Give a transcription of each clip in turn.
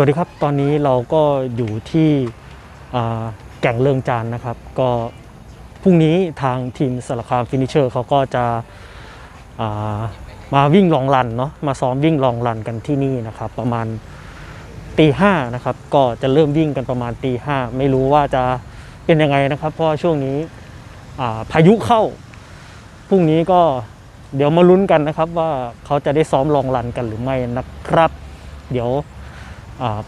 วัสดีครับตอนนี้เราก็อยู่ที่แก่งเลิงจานนะครับ ก็พรุ่งนี้ทางทีมสารคามฟินิเชอร์เขาก็จะามาวิ่งลองรันเนาะมาซ้อมวิ่งลองรันกันที่นี่นะครับ ประมาณตีห้านะครับ ก็จะเริ่มวิ่งกันประมาณตีห้าไม่รู้ว่าจะเป็นยังไงนะครับ เพราะช่วงนี้าพายุเข้าพรุ่งนี้ก็เดี๋ยวมาลุ้นกันนะครับว่าเขาจะได้ซ้อมลองรันกันหรือไม่นะครับ เดี๋ยว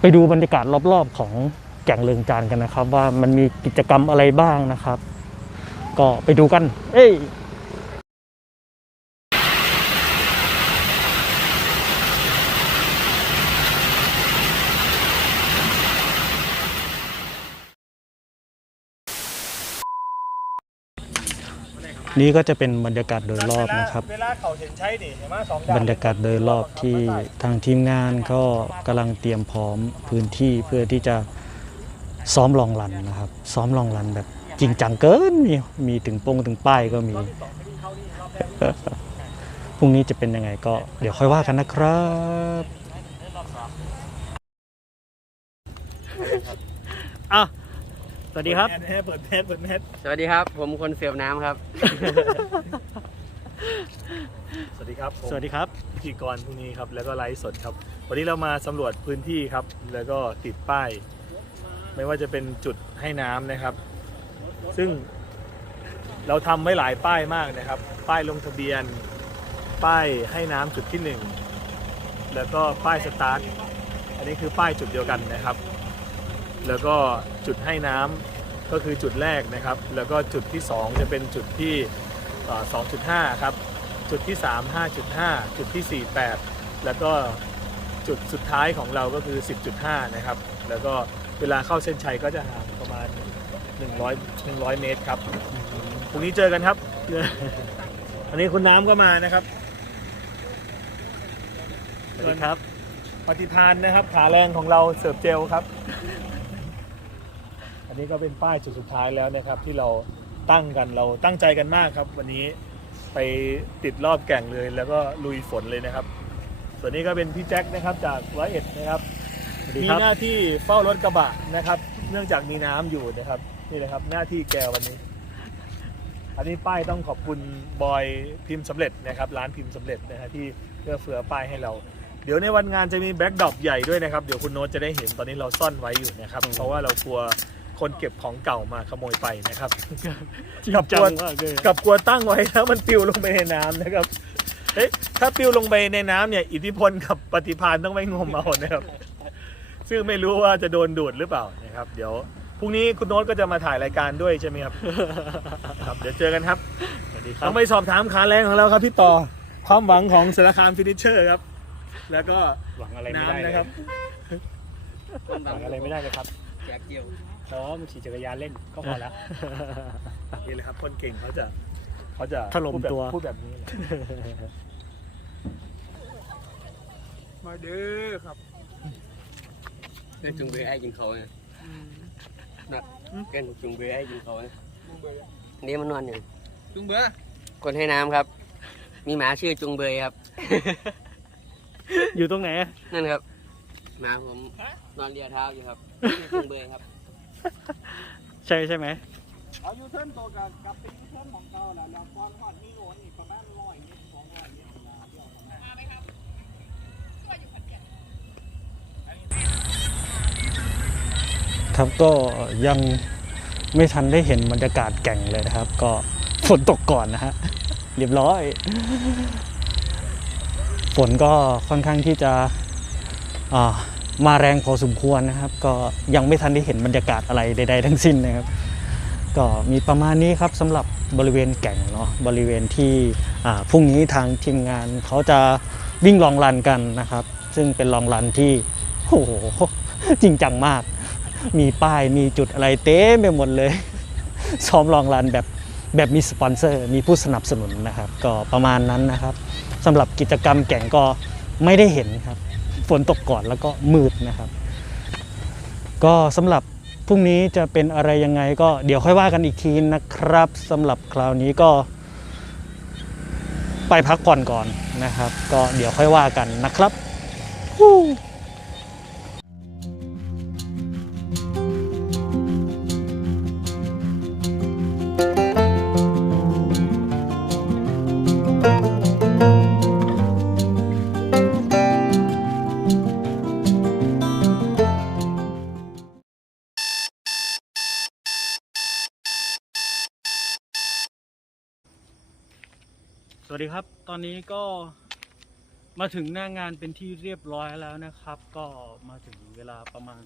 ไปดูบรรยากาศรอบๆของแก่งเลิงจานกันนะครับ ว่ามันมีกิจกรรมอะไรบ้างนะครับ ก็ไปดูกัน เอ้ย นี่ก็จะเป็นบรรยากาศโดยรอบนะครับ เวลาเขาเห็นใช้นี่เห็นไหมสองบรรยากาศโดยรอบที่ทางทีมงานก็กำลังเตรียมพร้อมพื้นที่เพื่อที่จะซ้อมลองรันนะครับ ซ้อมลองรันแบบจริงจังเกินมีมีถึงโป้งถึงป้ายก็มี พรุ่งนี้จะเป็นยังไงก็เดี๋ยวค่อยว่ากันนะครับอะส วัสดีครับ เปิดแมสเปิดแมสเปิดแมสสวัสดีครับ ผมคนเสียบน้ำครับ สวัสดีครับผมสวัสดีครับ พิธีกรพรุ่งนี้ครับ แล้วก็ไลฟ์สดครับ วันนี้เรามาสำรวจพื้นที่ครับ แล้วก็ติดป้าย ไม่ว่าจะเป็นจุดให้น้ำนะครับ ซึ่งเราทำไว้หลายป้ายมากนะครับ ป้ายลงทะเบียน ป้ายให้น้ำจุดที่หนึ่งแล้วก็ป้ายสตาร์ท อันนี้คือป้ายจุดเดียวกันนะครับ แล้วก็จุดให้น้ำ ก็คือจุดแรกนะครับ แล้วก็จุดที่ 2 จะเป็นจุดที่เอ่อ2.5 ครับ จุดที่ 3 5.5 จุดที่ 4 8 แล้วก็จุดสุดท้ายของเราก็คือ 10.5 นะครับ แล้วก็เวลาเข้าเส้นชัยก็จะห่างประมาณ 100 100 เมตรครับพรุ่งนี้เจอกันครับ อันนี้คุณน้ำก็มานะครับสวัสดีครับ ปฏิทานนะครับ ขาแรงของเราเสิร์ฟเจลครับ อันนี้ก็เป็นป้ายจุดสุดท้ายแล้วนะครับ ที่เราตั้งกันเราตั้งใจกันมากครับ วันนี้ไปติดรอบแก่งเลยแล้วก็ลุยฝนเลยนะครับ ส่วนนี้ก็เป็นพี่แจ็คนะครับจากร้อยเอ็ดนะครับสวัสดีมีครับหน้าที่เฝ้ารถกระบะนะครับ เนื่องจากมีน้ำอยู่นะครับนี่นะครับ หน้าที่แกวันนี้ อันนี้ป้ายต้องขอบคุณบอยพิมพ์สำเร็จนะครับ ร้านพิมพ์สำเร็จนะฮะที่เพื่อเฟือป้ายให้เราเดี๋ยวในวันงานจะมีแบ็กดรอปใหญ่ด้วยนะครับ เดี๋ยวคุณโน้ตจะได้เห็นตอนนี้เราซ่อนไว้อยู่นะครับ เพราะว่าเรากลัว คนเก็บของเก่ามาขโมยไปนะครับกับกลัวมากเลยกับกลัวตั้งไว้แล้วมันปลิวลงไปในน้ำนะครับเอ๊ะถ้าปลิวลงไปในน้ำเนี่ย อิทธิพลกับปฏิพานต้องไม่งมเอานะครับ ซึ่งไม่รู้ว่าจะโดนดูดหรือเปล่านะครับ เดี๋ยวพรุ่งนี้คุณโน้ตก็จะมาถ่ายรายการด้วยใช่ไหมครับครับ เดี๋ยวเจอกันครับสวัสดีครัต้บองไปสอบถามขาแรงของเราครับพี่ต่อความหวังของสารคามฟินิชเชอร์ครับ แล้วก็หวังอะไรไม่ได้น้ำเลยนะครับหวังอะไรไม่ได้เลยครับ แจกเกียวเพราะว่ามึงขี่จักรยานเล่นก็พอแล้วนี่แหละครับ คนเก่งเขาจะเขาจะถล่มพูดแบบตัว พูดแบบนี้แหละมาเด้อครับเล่นจุงเบยไอ้กินเขาไงนักเล่นจุงเบยไอ้กินเขาไงนี่มันนอนอยู่จุงเบื่อคนให้น้ำครับ มีหมาชื่อจุงเบยครับ อยู่ตรงไหนนั่นครับหมาผมนอนเลียเท้าอยู่ครับ ชื่อจุงเบยครับใช่ใช่ไหมเอายูเทิร์นตัวกับกับเป็นยูเทิร์นของเก่าแหละแล้วก้อนหอดมีโหลนอีกประมาณร้อยเมตรสองร้อยเมตรนะเดี๋ยวประมาณครับก็ยังไม่ทันได้เห็นบรรยากาศแก่งเลยนะครับ ก็ฝนตกก่อนนะฮะเรียบร้อย ฝนก็ค่อนข้างที่จะอ่า มาแรงพอสมควรนะครับ ก็ยังไม่ทันได้เห็นบรรยากาศอะไรใด ๆ ทั้งสิ้นนะครับ ก็มีประมาณนี้ครับสำหรับบริเวณแก่งเนาะบริเวณที่อ่าพรุ่งนี้ทางทีมงานเขาจะวิ่งลองรันกันนะครับ ซึ่งเป็นลองรันที่โอ้โหจริงจังมาก มีป้ายมีจุดอะไรเต็มไปหมดเลย ซ้อมลองรันแบบแบบมีสปอนเซอร์ มีผู้สนับสนุนนะครับ ก็ประมาณนั้นนะครับสำหรับกิจกรรมแก่งก็ไม่ได้เห็นครับ ฝนตกก่อนแล้วก็มืดนะครับ ก็สำหรับพรุ่งนี้จะเป็นอะไรยังไงก็เดี๋ยวค่อยว่ากันอีกทีนะครับสำหรับคราวนี้ก็ ไปพักผ่อนก่อนนะครับ ก็เดี๋ยวค่อยว่ากันนะครับ ครับ ตอนนี้ก็มาถึงหน้างานเป็นที่เรียบร้อยแล้วนะครับ ก็มาถึงเวลาประมาณ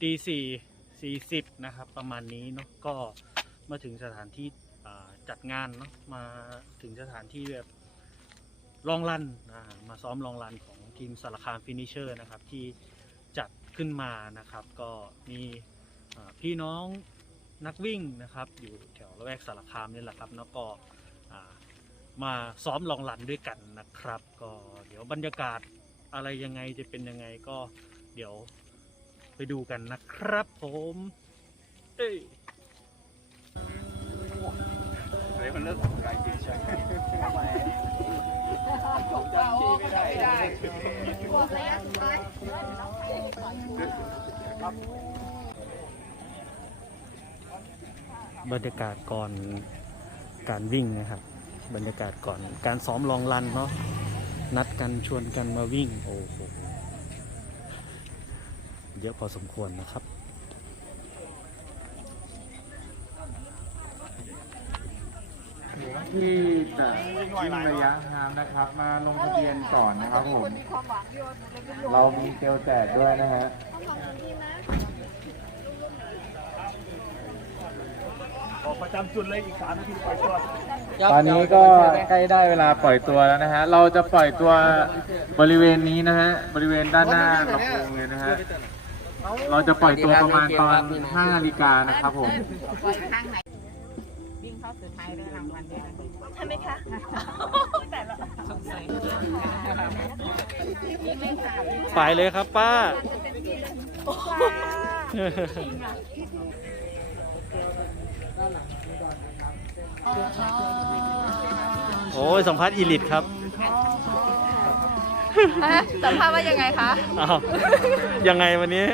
ตีสี่สี่สิบนะครับ ประมาณนี้เนาะก็มาถึงสถานที่จัดงานเนาะมาถึงสถานที่แบบลองรันมาซ้อมลองรันของทีมสารคามฟินิเชอร์นะครับ ที่จัดขึ้นมานะครับ ก็มีพี่น้อง นักวิ่งนะครับอยู่แถวละแวกสารคามนี่แหละครับแล้วก็อ่ามาซ้อมลองรันด้วยกันนะครับ ก็เดี๋ยวบรรยากาศอะไรยังไงจะเป็นยังไงก็เดี๋ยวไปดูกันนะครับผมเอ้ยเฮ้ยมันเลิกของกายจริงใช่ไหมผมจำที่ไม่ได้ไม่ได้บ รรยากาศก่อนการวิ่งนะครับ บรรยากาศก่อนการซ้อมลองรันเนาะนัดกันชวนกันมาวิ่งโอ้โหเยอะพอสมควรนะครับที่จะวิ่งระยะทางนะครับ มาลงทะเบียนก่อนนะครับผม เรามีเจลแจกด้วยนะฮะ บอก ประจำจุดเลยอีกสามนาทีปล่อยตัวตอนนี้ก็ใกล้ได้เวลาปล่อยตัวแล้วนะฮะ เราจะปล่อยตัวบริเวณนี้นะฮะ บริเวณด้านหน้าลำโพงเลยนะฮะ เราจะปล่อยตัวประมาณตอน5นาฬิกานะครับผมวิ่งเข้าสุดท้ายด้วยรางวัลด้วยนะใช่ไหมคะแต่ละสงสัยวิ่งไม่ขาดไปเลยครับป้า โอ้ยสัมภาษณ์อีลิทครับสัมภาษณ์ว่ายังไงคะ อ้าวยังไงวันนี้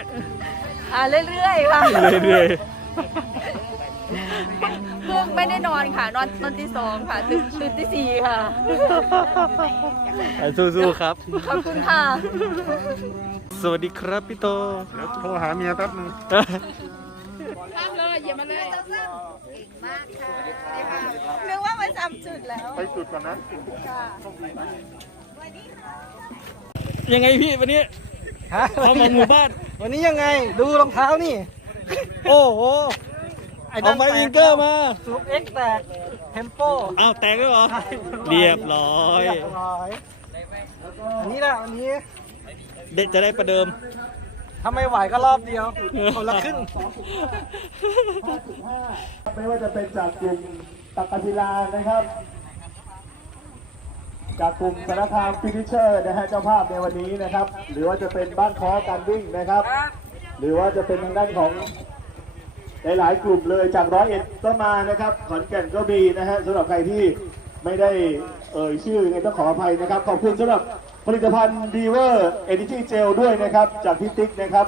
อ่าเรื่อยๆค่ะเรื่อยเพิ่งไม่ได้นอนค่ะ นอนตอนที่สองค่ะตื่นตื่นที่สี่ค่ะๆสู้ๆครับ ขอบคุณค่ะ สวัสดีครับพี่โตแล้วโทรหาเมียแป๊บนึง นึกว่ามันจำจุดแล้ว ไปจุดก่อนนะยังไงพี่วันนี้เข้ามาหมู่บ้าน วันนี้ยังไง ดูรองเท้านี่ โอ้โหเอาไฟวิงเกอร์มาสูบเอ็กแตกเทมโปอ้าวแตกแล้วเหรอเรียบร้อยเรียบร้อยอันนี้แหละวันนี้ เด็กจะได้ประเดิม ถ้าไม่ไหวก็รอบเดียวคนละครึ่งไม่ว่าจะเป็นจากกลุ่มตักกศิลานะครับ จากกลุ่มสารคามฟินิเชอร์นะฮะเจ้าภาพในวันนี้นะครับ หรือว่าจะเป็นบ้านคอการวิ่งนะครับ หรือว่าจะเป็นทางด้านของหลายๆกลุ่มเลยจากร้อยเอ็ดก็มานะครับ ขอนแก่นก็มีนะฮะสำหรับใครที่ไม่ได้เอ่ยชื่อไงต้องขออภัยนะครับ ขอบคุณสำหรับ ผลิตภัณฑ์ดีเวอร์เอดิจิเจลด้วยนะครับ จากพี่ติ๊กนะครับ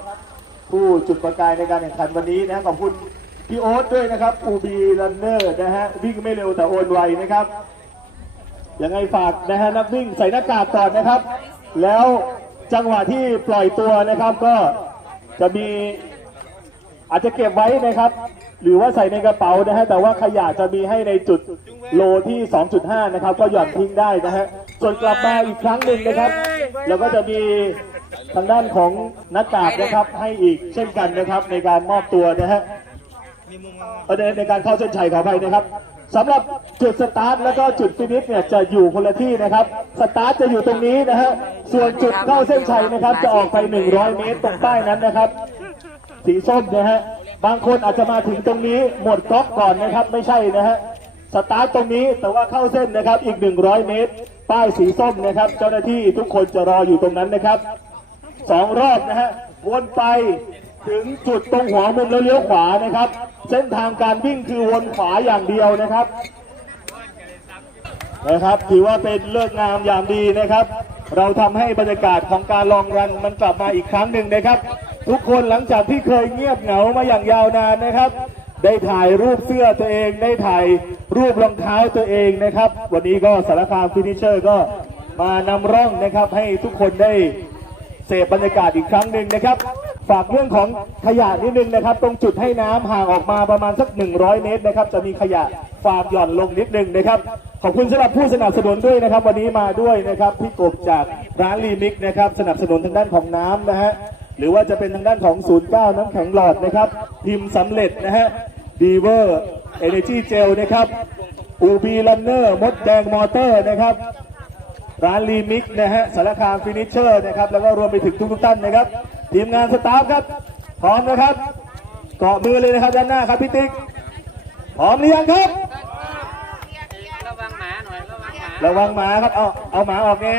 ผู้จุดประกายในการแข่งขันวันนี้นะขอบคุณพี่โอ๊ตด้วยนะครับอูบีรันเนอร์นะฮะวิ่งไม่เร็วแต่โอนไวนะครับยังไงฝากนะฮะนักวิ่งใส่หน้ากากก่อนนะครับ แล้วจังหวะที่ปล่อยตัวนะครับก็จะมีอาจจะเก็บไว้นะครับ หรือว่าใส่ในกระเป๋านะฮะแต่ว่าขยะจะมีให้ในจุดโลที่ 2.5 นะครับ ก็หย่อนทิ้งได้นะฮะ ส่วนกลับมาอีกครั้งหนึ่งนะครับแล้วก็จะมีทางด้านของหน้ากากนะครับให้อีกเช่นกันนะครับ ในการมอบตัวนะฮะเอ่อในในการเข้าเส้นชัยขออภัยนะครับสำหรับจุดสตาร์ทแล้วก็จุดฟินิชเนี่ยจะอยู่คนละที่นะครับ สตาร์ทจะอยู่ตรงนี้นะฮะส่วนจุดเข้าเส้นชัยนะครับ จะออกไป 100 เมตรตรงป้ายนั้นนะครับ สีส้มนะฮะบางคนอาจจะมาถึงตรงนี้หมดก๊อกก่อนนะครับ ไม่ใช่นะฮะสตาร์ทตรงนี้แต่ว่าเข้าเส้นนะครับอีก 100 เมตร ป้ายสีส้มนะครับ เจ้าหน้าที่ทุกคนจะรออยู่ตรงนั้นนะครับสองรอบนะฮะวนไปถึงจุดตรงหัวมุมแล้วเลี้ยวขวานะครับ เส้นทางการวิ่งคือวนขวาอย่างเดียวนะครับนะครับ ถือว่าเป็นเลิกงามยามดีนะครับ เราทำให้บรรยากาศของการลองรันมันกลับมาอีกครั้งหนึ่งนะครับ ทุกคนหลังจากที่เคยเงียบเหงามาอย่างยาวนานนะครับ ได้ถ่ายรูปเสื้อตัวเองได้ถ่ายรูปรองเท้าตัวเองนะครับ วันนี้ก็สารคามฟินิเชอร์ก็มานำร่องนะครับให้ทุกคนได้เสพบรรยากาศอีกครั้งหนึ่งนะครับ ฝากเรื่องของขยะนิดนึงนะครับ ตรงจุดให้น้ำห่างออกมาประมาณสัก 100 เมตรนะครับ จะมีขยะฝากหย่อนลงนิดนึงนะครับ ขอบคุณสำหรับผู้สนับสนุนด้วยนะครับ วันนี้มาด้วยนะครับพี่กบจากร้านรีมิกนะครับ สนับสนุนทางด้านของน้ำนะฮะหรือว่าจะเป็นทางด้านของ09น้ำแข็งหลอดนะครับพิมพ์สำเร็จนะฮะ ดีเวอร์เอเนจีเจลนะครับอูบีลันเนอร์มดแดงมอเตอร์นะครับร้านรีมิกนะฮะสารคามฟินิชเชอร์นะครับแล้วก็รวมไปถึงทุกๆท่านนะครับ ทีมงานสตาฟครับ พร้อมนะครับเกาะมือเลยนะครับด้านหน้าครับพี่ติ๊กพร้อมหรือยังครับ ระวังหมาหน่อยระวังหมาระวังหมาครับเอาเอาหมาออกไง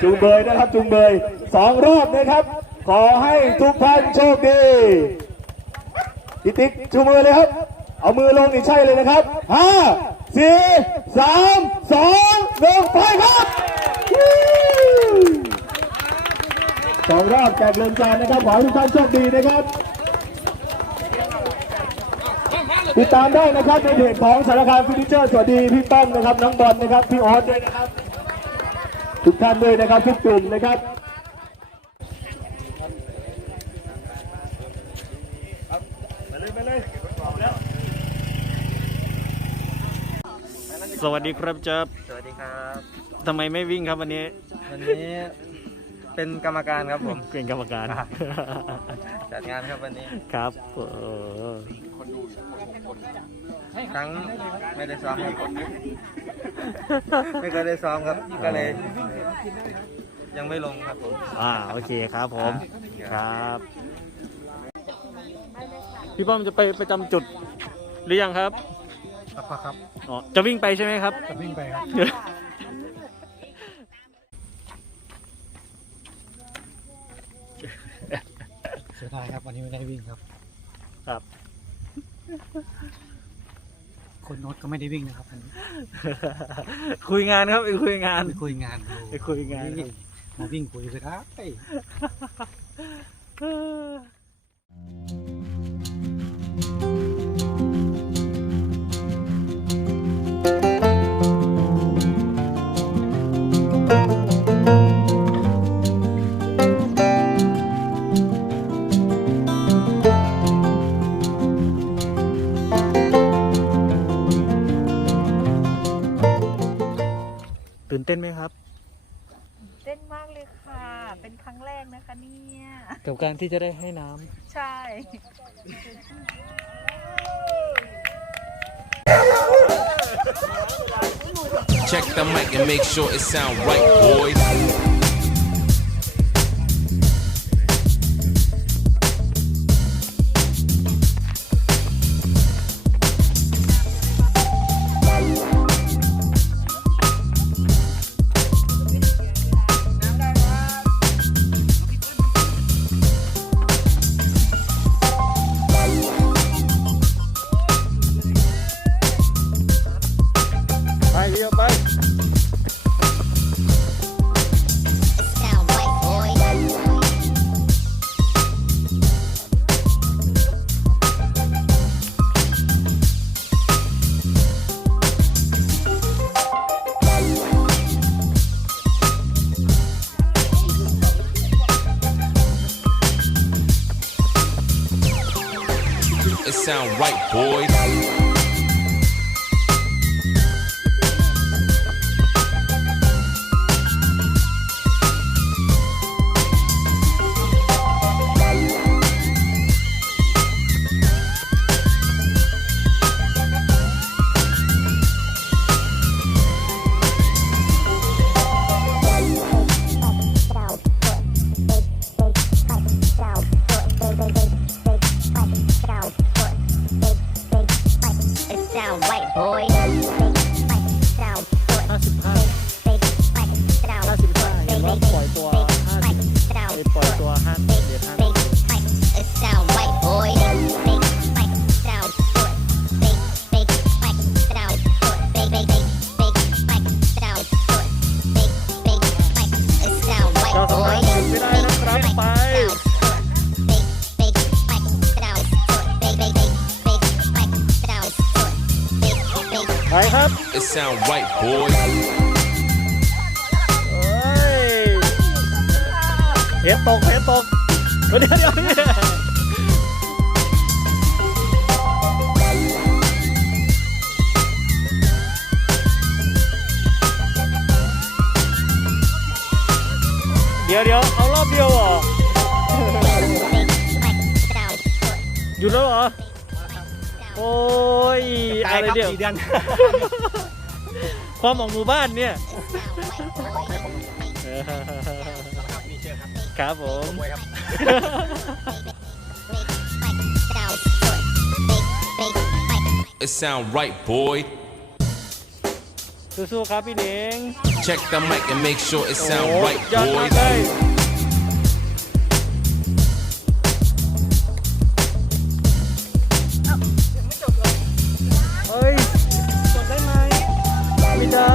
จูงเบยนะครับจูงเบยสองรอบนะครับ ขอให้ทุกท่านโชคดี พี่ติ๊กจูมือเลยครับ เอามือลงนี่ใช่เลยนะครับห้าสี่สามสองหนึ่งไปครับสองรอบแจกเงินจานนะครับขอให้ทุกท่านโชคดีนะครับติดตามได้นะครับในเพจของสารคามฟินิเจอร์สวัสดีพี่ต้อมนะครับน้องบอลนะครับพี่ออสด้วยนะครับ ทุกท่านด้วยนะครับทุกกลุ่มนะครับ สวัสดีครับเจ๊บสวัสดีครับทำไมไม่วิ่งครับวันนี้ วันนี้เป็นกรรมการครับผมเป็นกรรมการ จัดงานครับวันนี้ ครับเออครั้งไม่ได้ซ้อมครับไม่เคยได้ซ้อมครับก็เลย ยังไม่ลงครับผมอ่าโอเคครับผมครับพี่ป้อมจะไปประจำจุดหรือยังครับ ครับอ๋อจะวิ่งไปใช่ไหมครับ จะวิ่งไปครับ เสียดายครับวันนี้ไม่ได้วิ่งครับ ครับ คนโน้ตก็ไม่ได้วิ่งนะครับวันนี้คุยงานครับไปคุยงาน ไปคุยงานไปคุยงานวิ่มาวิ่งคุยไปได้ เต้นไหมครับ เต้นมากเลยค่ะ เป็นครั้งแรกนะคะเนี่ยกับการที่จะได้ให้น้ำ ใช่ Check the mic and make sure it sound right, boys. Sound right, boys. ดี๋ยวเดี๋ยวเอารอบเดียวเหรอหยุดแล้วเหรอ โอ้ยอะไรเดี๋ยวสี่เดือนความของหมู่บ้านเนี่ยครับผม It sound right, boy. สู้ๆครับพี่เด้ง Check the mic and make sure it โอ้ sound right, ยอดมาก boys. เลย เฮ้ยกดได้ไหม ไม่ได้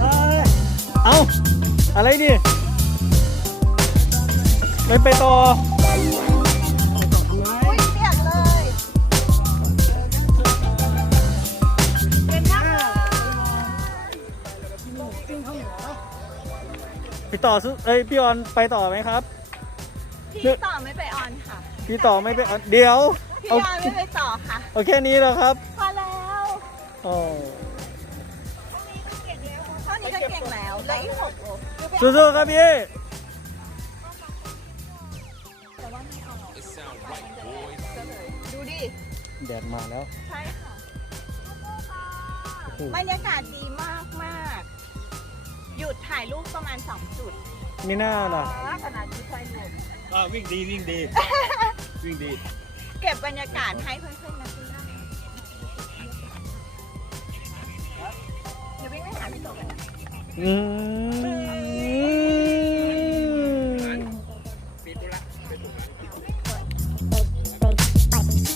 เอ้ยเอ้า อะไรดิไม่ไปต่ออุ้ พี่ต่อสู้เอ้ยพี่ออนไปต่อไหมครับ พี่ต่อไม่ไปออนค่ะ พี่ต่อไม่ไปออนเดี๋ยวพี่เอาออนไม่ไปต่อค่ะเอาแค่นี้แล้วครับพอแล้วโอ้เท่านี้ก็เก่งแล้วเหลืออีกหกโลสู้ๆครับพี่ It sound right, boys. ดูดิแดดมาแล้ว ใช่ค่ะโอ้โหบรรยากาศดีมากมาก ๆหยุดถ่ายรูปประมาณ 2 จุดไม่น่าล่ะขนาดที่ไฟหลุดวิ่งดีวิ่งดี วิ่งดี เก็บบรรยากาศให้เพื่อนๆนะคุณได้เดี๋ยววิ่งไปหาพี่โตกันนะอืม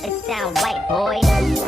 It sound right, boy.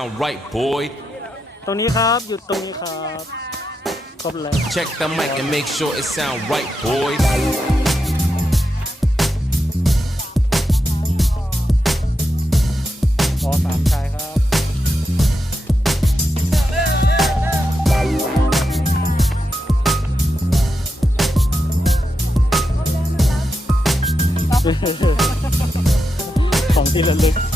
Sound right, boy. ตรงนี้ครับหยุดตรงนี้ครับครบเลย Check the mic and make sure it sound right, boys. ขอสามชายครับ ของที่ระลึก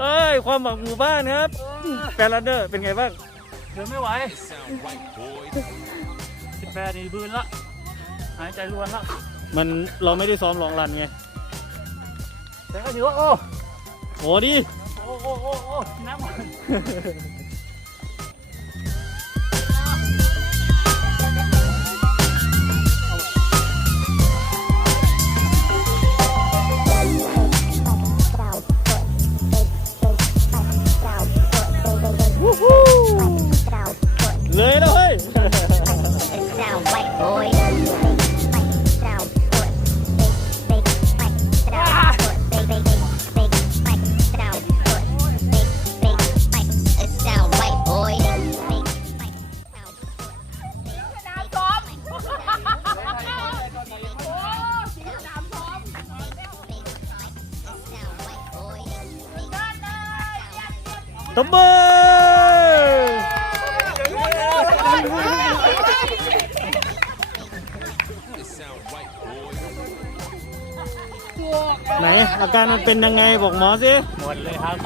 เอ้ย ความหวังหมู่บ้านครับแฟนรันเดอร์เป็นไงบ้างเดินไม่ไหว It sound right, boys. สิบแปดนี่บืนละ หายใจรวนละ มันเราไม่ได้ซ้อมลองรันไง แต่ก็ถือว่าโอ้โอ้ดิ โอ้โอ้โอ้โอ้น้ำ บมือ It sound right, boy. ไหนอาการมันเป็นยังไงบอกหมอสิ หมดเลยครับ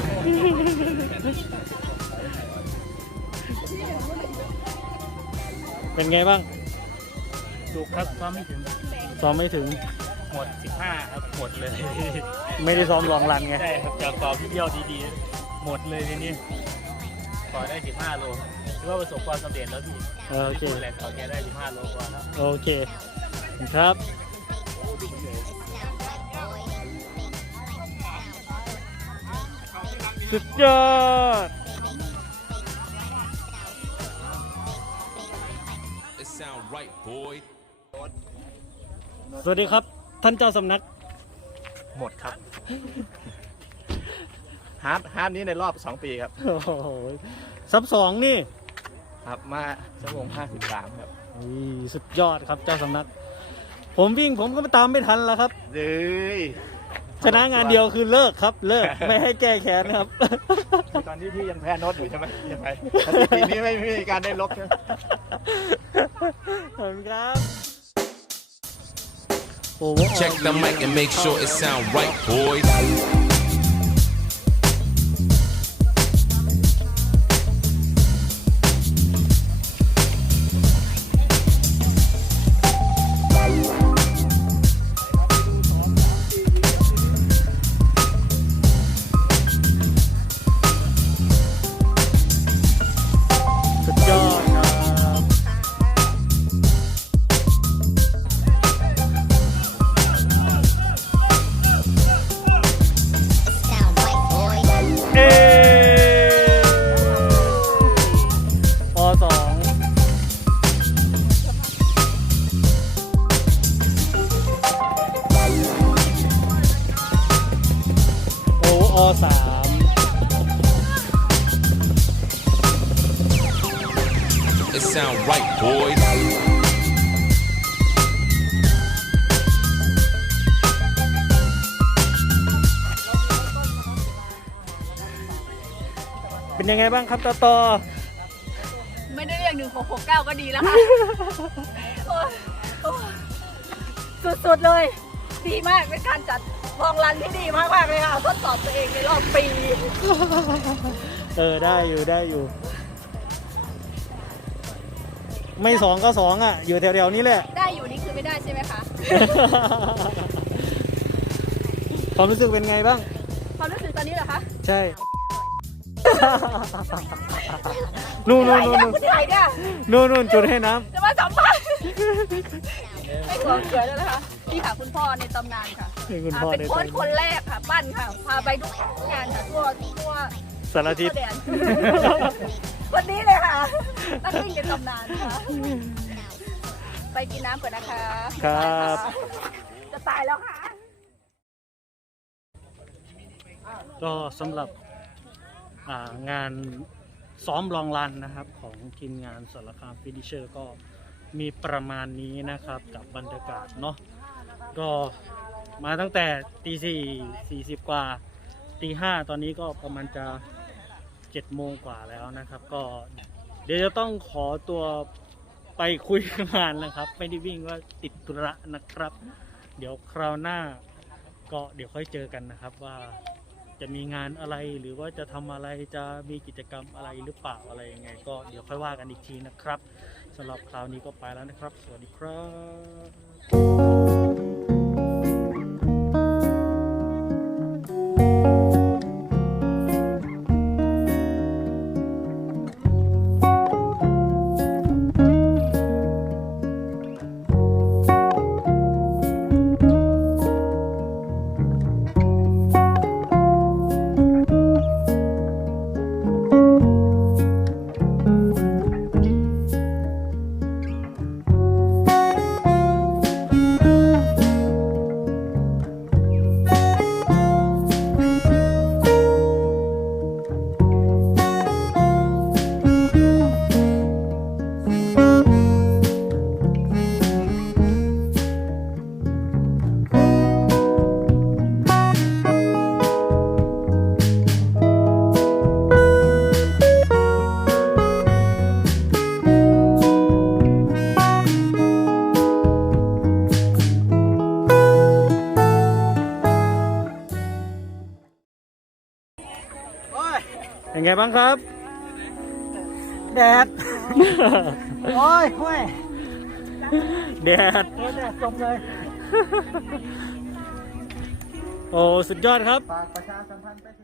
เป็นไงบ้างถูกครับซ้อมไม่ถึง ซ้อมไม่ถึง หมด 15 ครับ หมดเลย ไม่ได้ซ้อมลองรันไง ใช่ครับจากซ้อมที่เที่ยวดีๆ หมดเลยทีนี้ต่อได้ 15 โลถือว่าประสบความสำเร็จแล้วพี่โอเคแหลกต่อแกได้ 15 โลกว่าแล้วโอเคครับสุดยอด It sound right, boy. สวัสดีครับ ท่านเจ้าสำนัก หมดครับ ฮาร์ดฮาร์ดนี้ในรอบ 2 ปีครับ โอ้โหซับสองนี่ครับมาชั่วโมง53 ครับอุ้ยสุดยอดครับเจ้าสำนัก ผมวิ่งผมก็ตามไม่ทันแล้วครับ เด้ยชนะงานเดียวคือเลิกครับ เลิกไม่ให้แก้แค้นครับ ตอนที่พี่ยังแพ้โน้ตอยู่ใช่ไหมยังไงทีนี้ไม่ไม่มีการได้ลบใช่ไหมขอบคุณครับโอ้โห Check the mic and make sure it sound right, boy. Sound right, boy. เป็นยังไงบ้างครับต่อต่อไม่ได้เรียกหนึ่งหกหกเก้าก็ดีแล้วค่ะโอ้ยโอ้ยสุดๆเลย ดีมากเป็นการจัดลองรันที่ดีมากๆเลยค่ะทดสอบตัวเองในรอบปี เออได้อยู่ได้อยู่ ไม่สองก็สองอะ อยู่แถวๆนี้แหละ ได้อยู่นี่คือไม่ได้ใช่ไหมคะความรู้สึกเป็นไงบ้าง ความรู้สึกตอนนี้เหรอคะ ใช่ นู่นเหนื่นู่อนยนู่นเนี่ยคุณเหนื่อยเนี่ยนู่นนู่นจุดให้น้จะมาสัมภาษณ์ไม่หัวเกิดแล้วนะคะนี่ค่ะคุณพ่อในตำนานค่ะำให้คุณอ่าพ่อเป็นได้โค้ชคนแรกค่ะปั้นค่ะพาไปทุกงานค่ะทั่วทั่วสารทิศทั่ วแดนวันนี้เลยค่ะนักวิ่งในตำนานค่ะไปกินน้ำก่อนนะคะครับ จะตายแล้วค่ะ ก็สำหรับอ่างานซ้อมลองรันนะครับของทีมงานสารคามฟินิเชอร์ก็มีประมาณนี้นะครับกับบรรยากาศเนาะก็มาตั้งแต่ตีสี่สี่สิบกว่าตีห้าตอนนี้ก็ประมาณจะ เจ็ดโมงกว่าแล้วนะครับ ก็เดี๋ยวจะต้องขอตัวไปคุยงานนะครับ ไม่ได้วิ่งว่าติดธุระนะครับ เดี๋ยวคราวหน้าก็เดี๋ยวค่อยเจอกันนะครับว่าจะมีงานอะไรหรือว่าจะทำอะไรจะมีกิจกรรมอะไรหรือเปล่าอะไรยังไง ก็เดี๋ยวค่อยว่ากันอีกทีนะครับสำหรับคราวนี้ก็ไปแล้วนะครับ สวัสดีครับ ไงบ้างครับ แดด โอ้ยห้วยแดดเออแดดจมเลยโอ้ สุดยอดครับ ฝากประชาสัมพันธ์ไปถึง